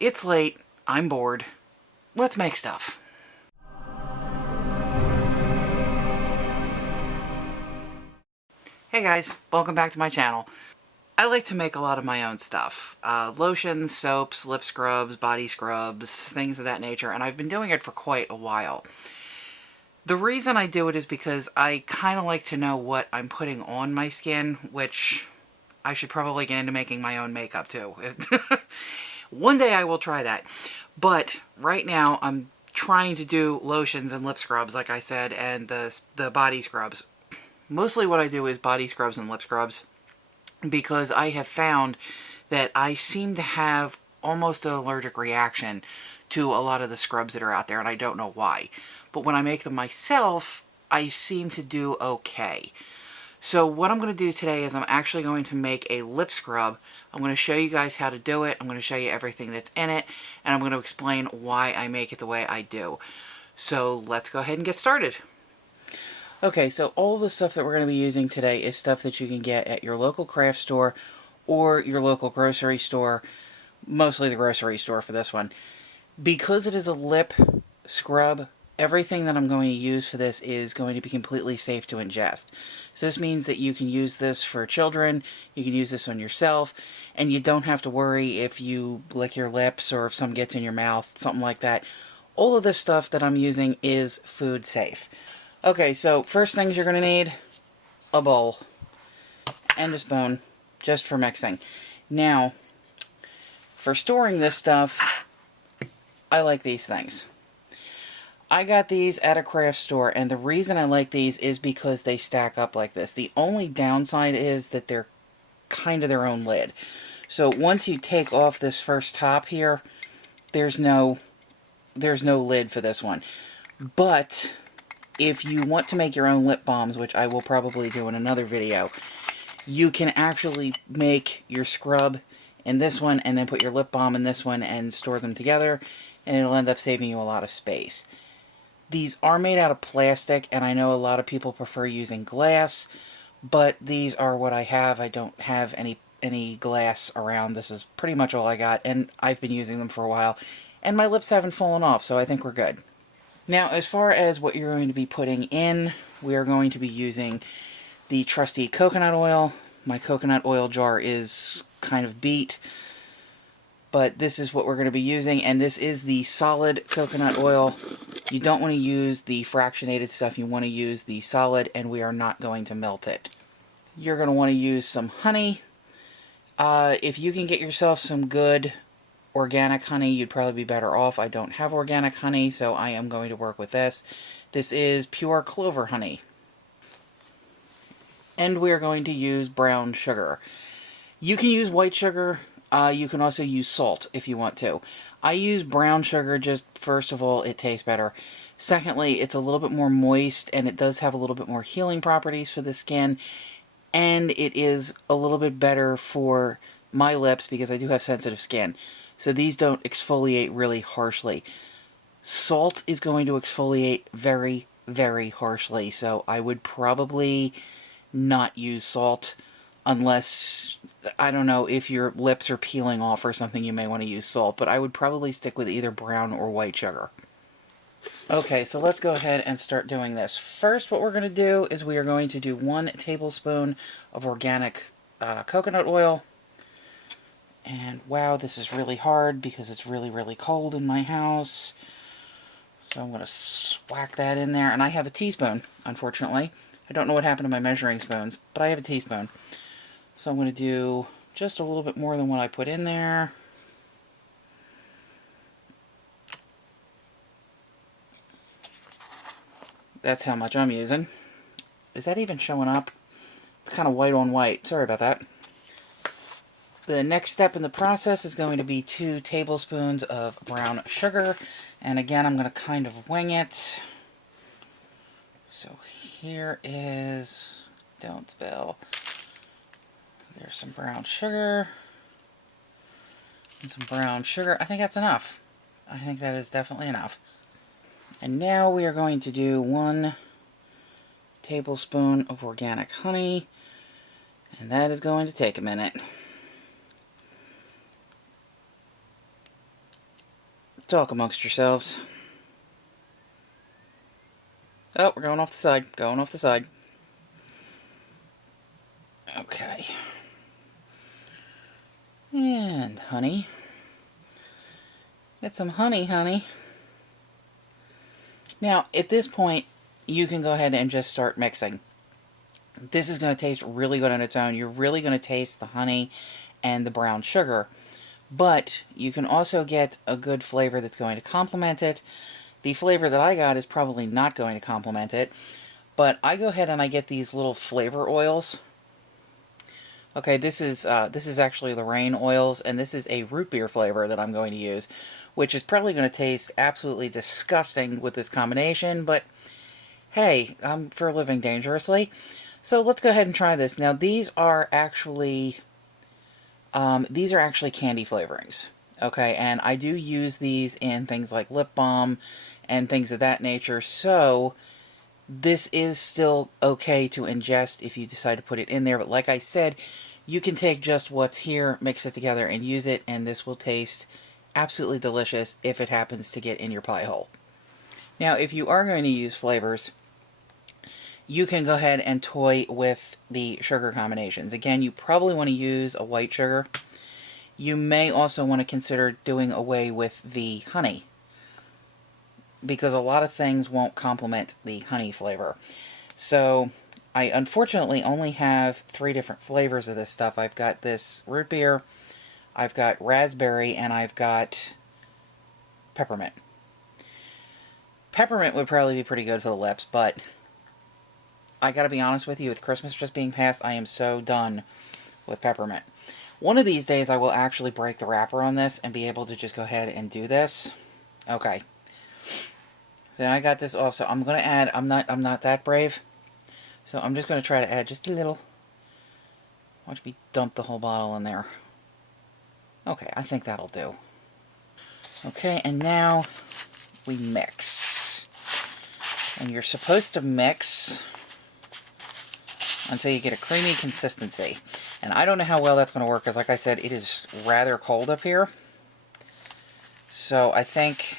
It's late, I'm bored, let's make stuff. Hey guys, welcome back to my channel. I like to make a lot of my own stuff. Lotions, soaps, lip scrubs, body scrubs, things of that nature, and I've been doing it for quite a while. The reason I do it is because I kind of like to know what I'm putting on my skin, which I should probably get into making my own makeup too. One day I will try that. But right now I'm trying to do lotions and lip scrubs, like I said, and the body scrubs. Mostly what I do is body scrubs and lip scrubs because I have found that I seem to have almost an allergic reaction to a lot of the scrubs that are out there, and I don't know why. But when I make them myself, I seem to do okay. So what I'm going to do today is I'm actually going to make a lip scrub. I'm going to show you guys how to do it. I'm going to show you everything that's in it, and I'm going to explain why I make it the way I do. So let's go ahead and get started. Okay, so all the stuff that we're going to be using today is stuff that you can get at your local craft store or your local grocery store, mostly the grocery store for this one. Because it is a lip scrub, everything that I'm going to use for this is going to be completely safe to ingest. So this means that you can use this for children, you can use this on yourself, and you don't have to worry if you lick your lips or if some gets in your mouth, something like that. All of this stuff that I'm using is food safe. Okay, so first things you're going to need, a bowl and a spoon, just for mixing. Now, for storing this stuff, I like these things. I got these at a craft store, and the reason I like these is because they stack up like this. The only downside is that they're kind of their own lid. So once you take off this first top here, there's no lid for this one. But if you want to make your own lip balms, which I will probably do in another video, you can actually make your scrub in this one and then put your lip balm in this one and store them together, and it'll end up saving you a lot of space. These are made out of plastic, and I know a lot of people prefer using glass, but these are what I have. I don't have any glass around. This is pretty much all I got, and I've been using them for a while, and my lips haven't fallen off, so I think we're good. Now, as far as what you're going to be putting in, we are going to be using the trusty coconut oil. My coconut oil jar is kind of beat, but this is what we're going to be using, and this is the solid coconut oil. You don't want to use the fractionated stuff, you want to use the solid, and we are not going to melt it. You're going to want to use some honey. If you can get yourself some good organic honey, you'd probably be better off. I don't have organic honey, so I am going to work with this. This is pure clover honey. And we are going to use brown sugar. You can use white sugar. You can also use salt if you want to. I use brown sugar just, first of all, it tastes better. Secondly, it's a little bit more moist, and it does have a little bit more healing properties for the skin. And it is a little bit better for my lips because I do have sensitive skin. So these don't exfoliate really harshly. Salt is going to exfoliate very, very harshly. So I would probably not use salt unless, I don't know, if your lips are peeling off or something, you may want to use salt, but I would probably stick with either brown or white sugar. Okay, so let's go ahead and start doing this. First, what we're going to do is we are going to do 1 tablespoon of organic coconut oil. And wow, this is really hard because it's really, really cold in my house. So I'm going to whack that in there, and I have a teaspoon, unfortunately. I don't know what happened to my measuring spoons, but I have a teaspoon. So I'm going to do just a little bit more than what I put in there. That's how much I'm using. Is that even showing up? It's kind of white on white. Sorry about that. The next step in the process is going to be 2 tablespoons of brown sugar. And again, I'm going to kind of wing it. So here is, don't spill. There's some brown sugar. And some brown sugar. I think that's enough. I think that is definitely enough. And now we are going to do 1 tablespoon of organic honey. And that is going to take a minute. Talk amongst yourselves. Oh, we're going off the side. Going off the side. Okay. And honey. Get some honey, honey. Now, at this point, you can go ahead and just start mixing. This is going to taste really good on its own. You're really going to taste the honey and the brown sugar. But you can also get a good flavor that's going to complement it. The flavor that I got is probably not going to complement it. But I go ahead and I get these little flavor oils. Okay, this is actually the rain oils, and this is a root beer flavor that I'm going to use, which is probably going to taste absolutely disgusting with this combination, but hey, I'm for living dangerously. So let's go ahead and try this. Now, these are actually candy flavorings, okay, and I do use these in things like lip balm and things of that nature, so this is still okay to ingest if you decide to put it in there, but like I said, you can take just what's here, mix it together, and use it, and this will taste absolutely delicious if it happens to get in your pie hole. Now, if you are going to use flavors, you can go ahead and toy with the sugar combinations. Again, you probably want to use a white sugar. You may also want to consider doing away with the honey, because a lot of things won't complement the honey flavor. So I unfortunately only have 3 different flavors of this stuff. I've got this root beer, I've got raspberry, and I've got peppermint. Peppermint would probably be pretty good for the lips, but I gotta be honest with you, with Christmas just being past, I am so done with peppermint. One of these days I will actually break the wrapper on this and be able to just go ahead and do this. Okay. So now I got this off, so I'm gonna add, I'm not that brave. So I'm just gonna try to add just a little. Watch me dump the whole bottle in there. Okay, I think that'll do. Okay, and now we mix. And you're supposed to mix until you get a creamy consistency. And I don't know how well that's going to work, because like I said, it is rather cold up here. So I think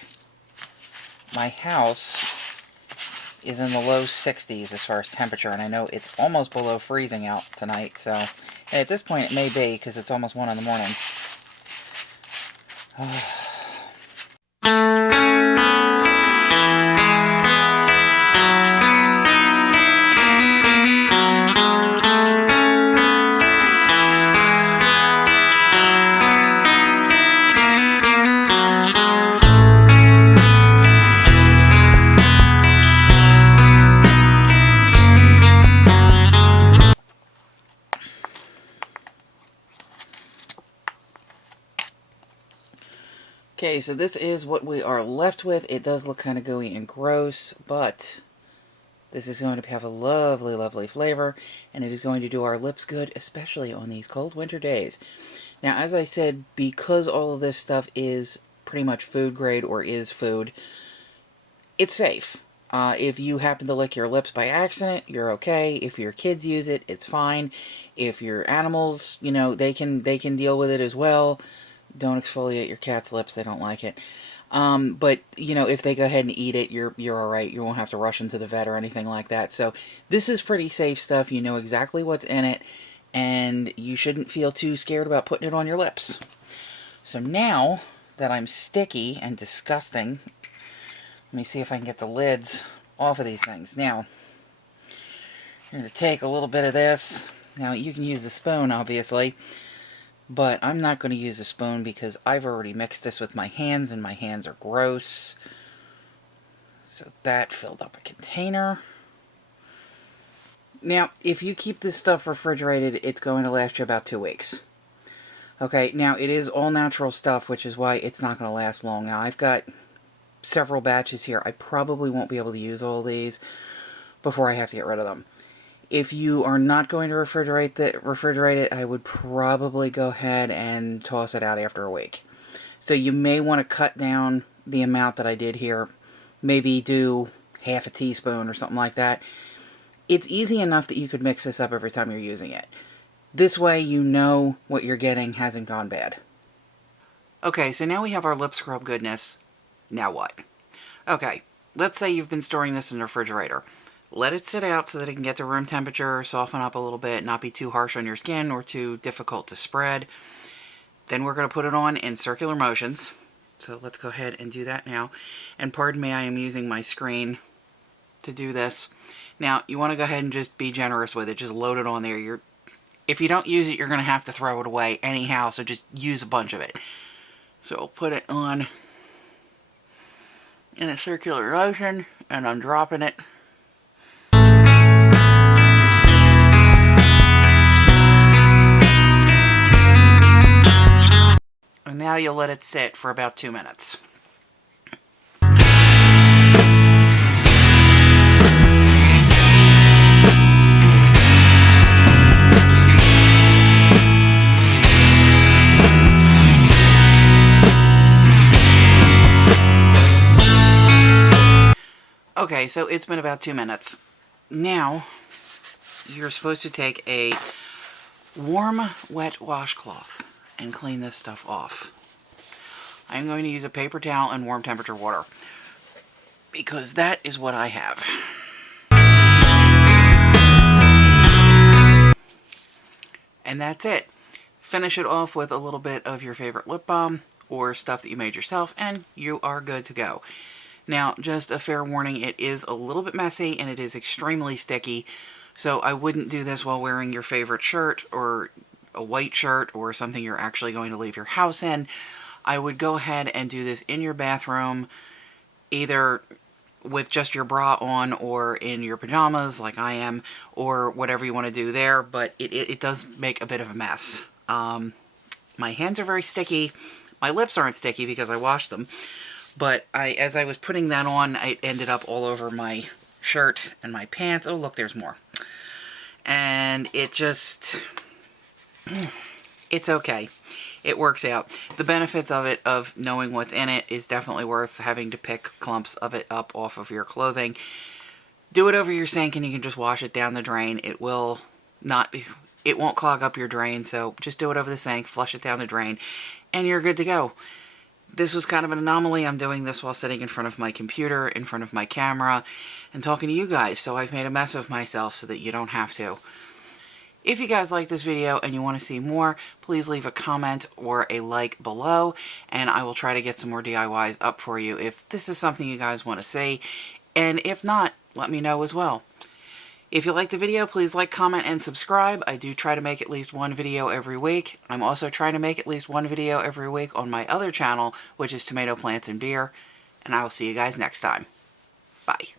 my house is in the low 60s as far as temperature, and I know it's almost below freezing out tonight, so at this point it may be, because it's almost 1 in the morning. Okay, so this is what we are left with. It does look kind of gooey and gross, but this is going to have a lovely, lovely flavor, and it is going to do our lips good, especially on these cold winter days. Now, as I said, because all of this stuff is pretty much food grade or is food, it's safe. If you happen to lick your lips by accident, you're okay. If your kids use it, it's fine. If your animals, you know, they can deal with it as well. Don't exfoliate your cat's lips, they don't like it. But, you know, if they go ahead and eat it, you're alright. You won't have to rush them to the vet or anything like that. So, this is pretty safe stuff. You know exactly what's in it, and you shouldn't feel too scared about putting it on your lips. So now that I'm sticky and disgusting, let me see if I can get the lids off of these things. Now, you're going to take a little bit of this. Now, you can use a spoon, obviously. But I'm not going to use a spoon because I've already mixed this with my hands, and my hands are gross. So that filled up a container. Now, if you keep this stuff refrigerated, it's going to last you about 2 weeks. Okay, now it is all natural stuff, which is why it's not going to last long. Now, I've got several batches here. I probably won't be able to use all these before I have to get rid of them. If you are not going to refrigerate it, I would probably go ahead and toss it out after a week. So you may want to cut down the amount that I did here. Maybe do half a teaspoon or something like that. It's easy enough that you could mix this up every time you're using it. This way you know what you're getting hasn't gone bad. Okay, so now we have our lip scrub goodness. Now what? Okay, let's say you've been storing this in the refrigerator. Let it sit out so that it can get to room temperature, soften up a little bit, not be too harsh on your skin or too difficult to spread. Then we're going to put it on in circular motions. So let's go ahead and do that now. And pardon me, I am using my screen to do this. Now, you want to go ahead and just be generous with it. Just load it on there. If you don't use it, you're going to have to throw it away anyhow, so just use a bunch of it. So I'll put it on in a circular motion, and I'm dropping it. And now you'll let it sit for about 2 minutes. Okay, so it's been about 2 minutes. Now, you're supposed to take a warm, wet washcloth and clean this stuff off. I'm going to use a paper towel and warm temperature water because that is what I have. And that's it. Finish it off with a little bit of your favorite lip balm or stuff that you made yourself, and you are good to go. Now, just a fair warning, it is a little bit messy and it is extremely sticky, so I wouldn't do this while wearing your favorite shirt or a white shirt or something you're actually going to leave your house in. I would go ahead and do this in your bathroom, either with just your bra on or in your pajamas like I am, or whatever you want to do there, but it does make a bit of a mess. My hands are very sticky. My lips aren't sticky because I washed them. But as I was putting that on, I ended up all over my shirt and my pants. Oh, look, there's more. And it just, it's okay. It works out. The benefits of it, of knowing what's in it, is definitely worth having to pick clumps of it up off of your clothing. Do it over your sink and you can just wash it down the drain. It won't clog up your drain, so just do it over the sink, flush it down the drain, and you're good to go. This was kind of an anomaly. I'm doing this while sitting in front of my computer, in front of my camera, and talking to you guys, so I've made a mess of myself so that you don't have to. If you guys like this video and you want to see more, please leave a comment or a like below, and I will try to get some more DIYs up for you if this is something you guys want to see, and if not, let me know as well. If you like the video, please like, comment, and subscribe. I do try to make at least one video every week. I'm also trying to make at least one video every week on my other channel, which is Tomato Plants and Beer. And I will see you guys next time. Bye.